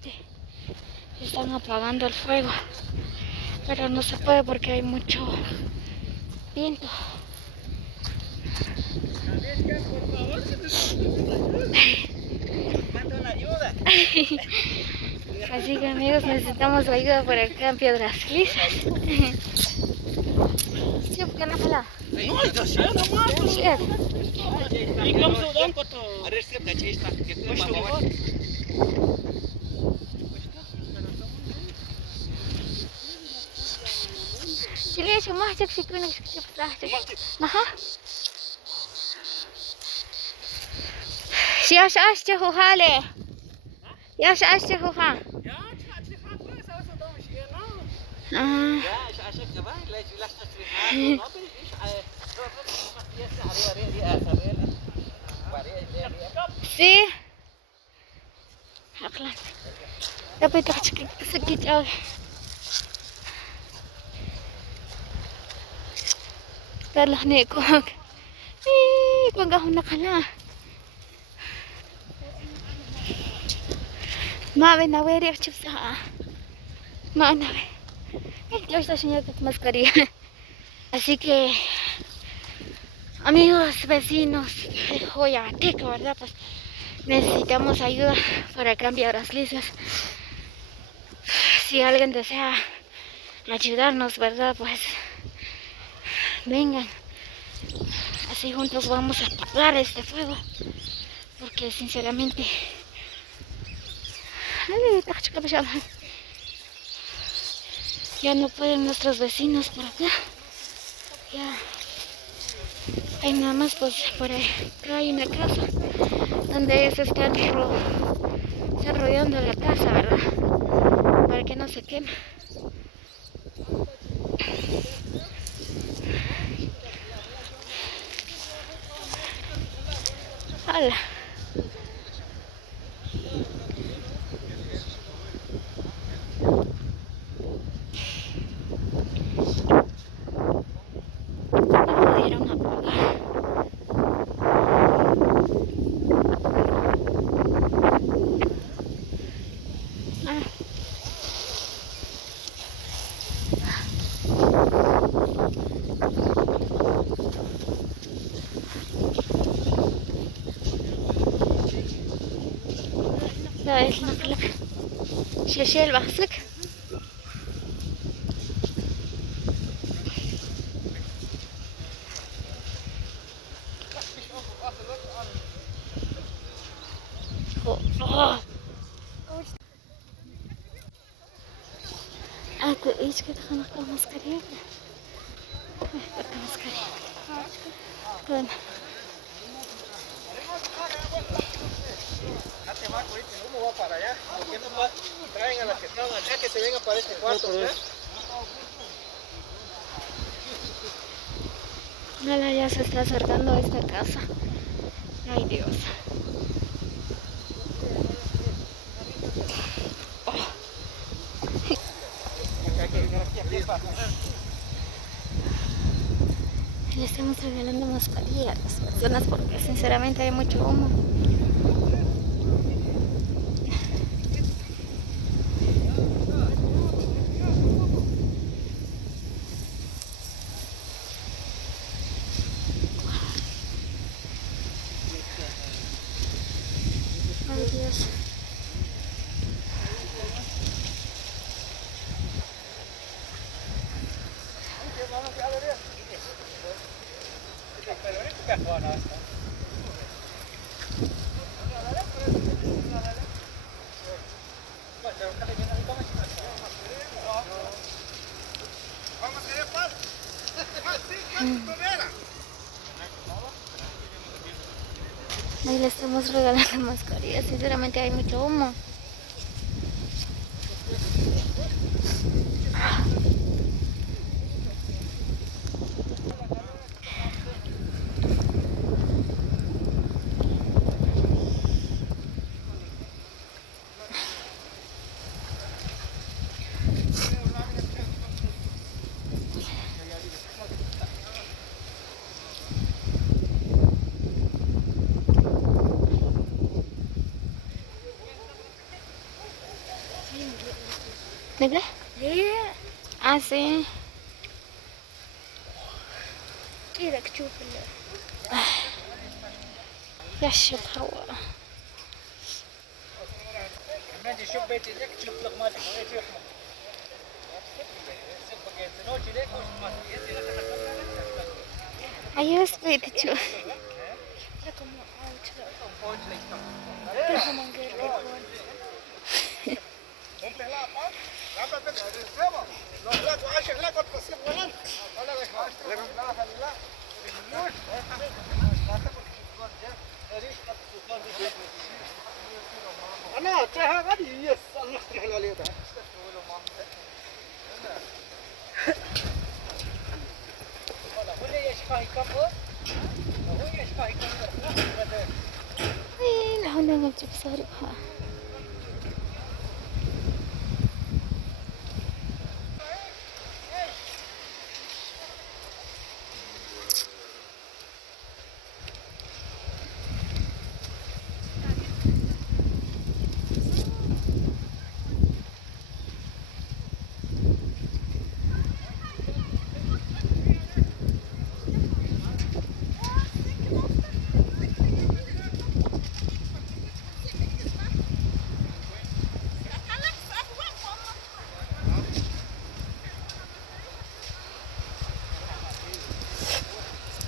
sinceramente están apagando el fuego, pero no se puede porque hay mucho viento. Así que amigos, necesitamos ayuda para el cambio de las lisas. Sí, porque no fala. Sila siya mahjak si kuya nagsiksip. Maha? Siya sa asya huhale. Ja, sa asya huha. Sí. Aklan. Dapat ako sakit ako. Talah ni ko. Kung gahon na ka na. Mami, na weri ako sa Mami. Yo esta señora con mascarilla. Así que, amigos, vecinos, joya, tica, ¿verdad? Pues necesitamos ayuda para cambiar las lisas. Si alguien desea ayudarnos, ¿verdad? Pues vengan. Así juntos vamos a apagar este fuego. Porque sinceramente... ya no pueden nuestros vecinos por acá. Ya hay nada más, pues por acá hay una casa donde ellos están desarrollando la casa, ¿verdad? Para que no se queme. ¡Hala! لا يسمح لك شاشيل بحسك Aku ايش كده خنقة مسكرية بقى مسكرية كون Para allá, porque no traen a las que están acá que se vengan para este cuarto, ¿verdad? Mira, ya se está acercando a esta casa. Ay Dios. Le estamos regalando mascarilla a las personas porque sinceramente hay mucho humo. Ay Dios. Ahí le estamos regalando mascarillas. Sinceramente hay mucho humo. ¿De qué? Ah, sí. إيدك تشوف يا شيخ هو لما تجي تشوف بيتي لك تشوف لقماتك ولا تشوف أيوة سبيت تشوف لكم أنا أتاها غادي يس الله يفتح عليه ده ولا يشقى يكبر وهو يشقى يكبر إيه لهنا نجيب صاربها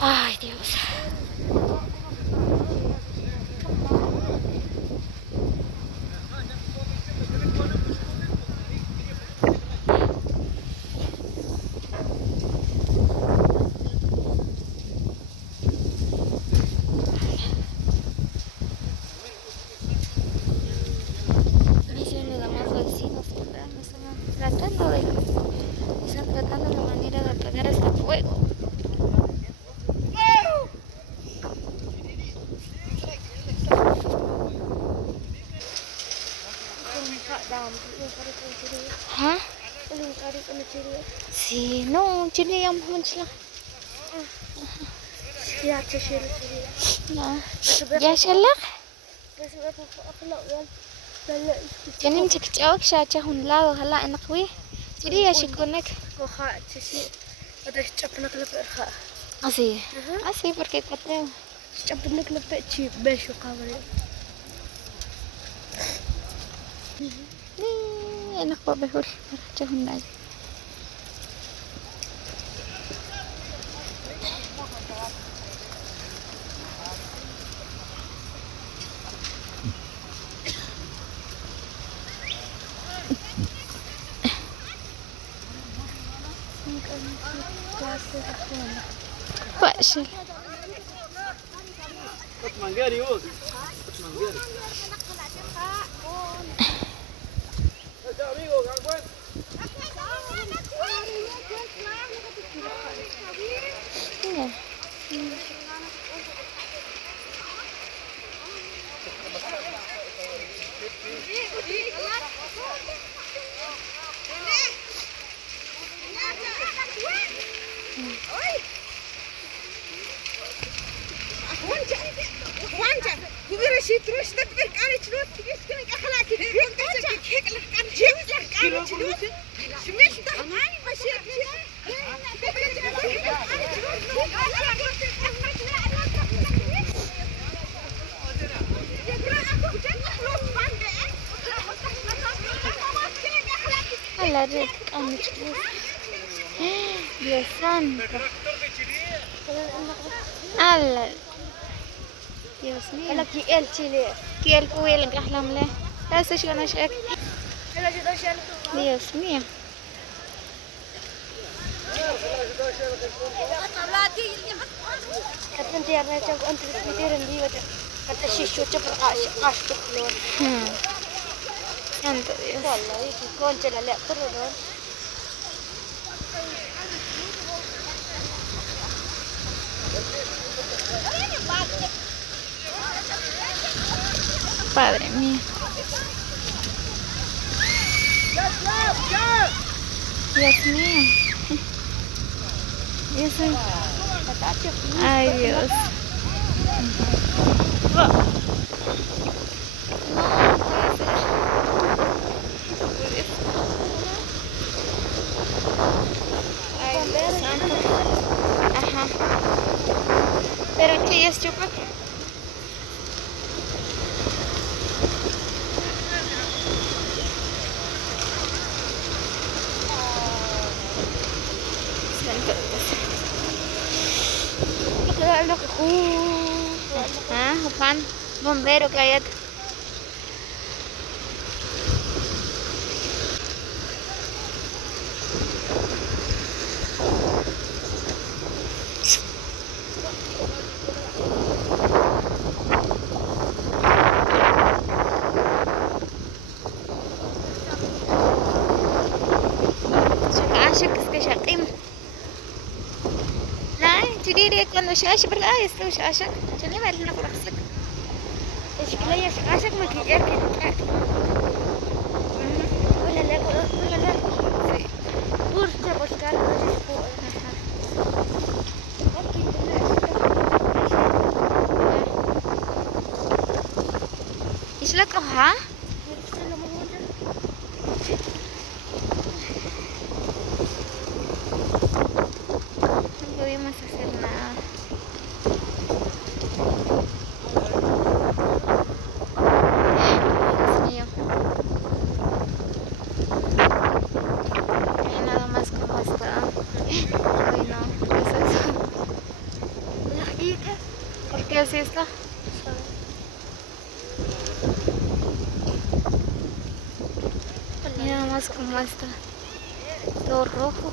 Ay, Dios. Dicen los demás vecinos que están tratando la manera de apagar este fuego. ¿Ah? Sí, no, Chile ya mucho. يا تشيل لا يا شلق بس أخلق لا يعني انت كتاوك شاشه هون لا وهلا نقوي تري يا شكونك وخاء تشيل هذا شبنا كله بخاء así porque creo شبنا كله بتشي بيشو قاوري ni enak kok behul jahun lagi Pakshil. Mangari hoje. Mangari. Amigo, Gangwan. Ala red kamu terus. Biasan. Ala. Dios mío. أنا كي إل تشيلي ¿Qué el cuello en kahlam le? ¿Estás haciendo shak? أنا جدا شال Dios mío. أنت يا رنا تبغى أنت تدير اللي وده هتشي شو تبغى قاش تقولون Santo Dios. والله يجي كون جل لا قررون Padre mío. Dios mío. Dios mío. Ay, Dios. No, no puede ser. chupac. Kaya anak ko. Ah, Juan, bombero kayat. Shaka iska shakim. لا تديري كأنه شاش بالآية استوى شاشك شنو ما لنا فرقسك إيش كلية عاشق ما كي أكل. ولا لا ولا لا. بور جاب أشكال ما تشوفوا. ايش لك ها podemos hacer nada. Dios mío. Ay, nada más como está. Ay, no, ¿qué es eso? ¿Por qué así está? Mira más como está. Todo rojo.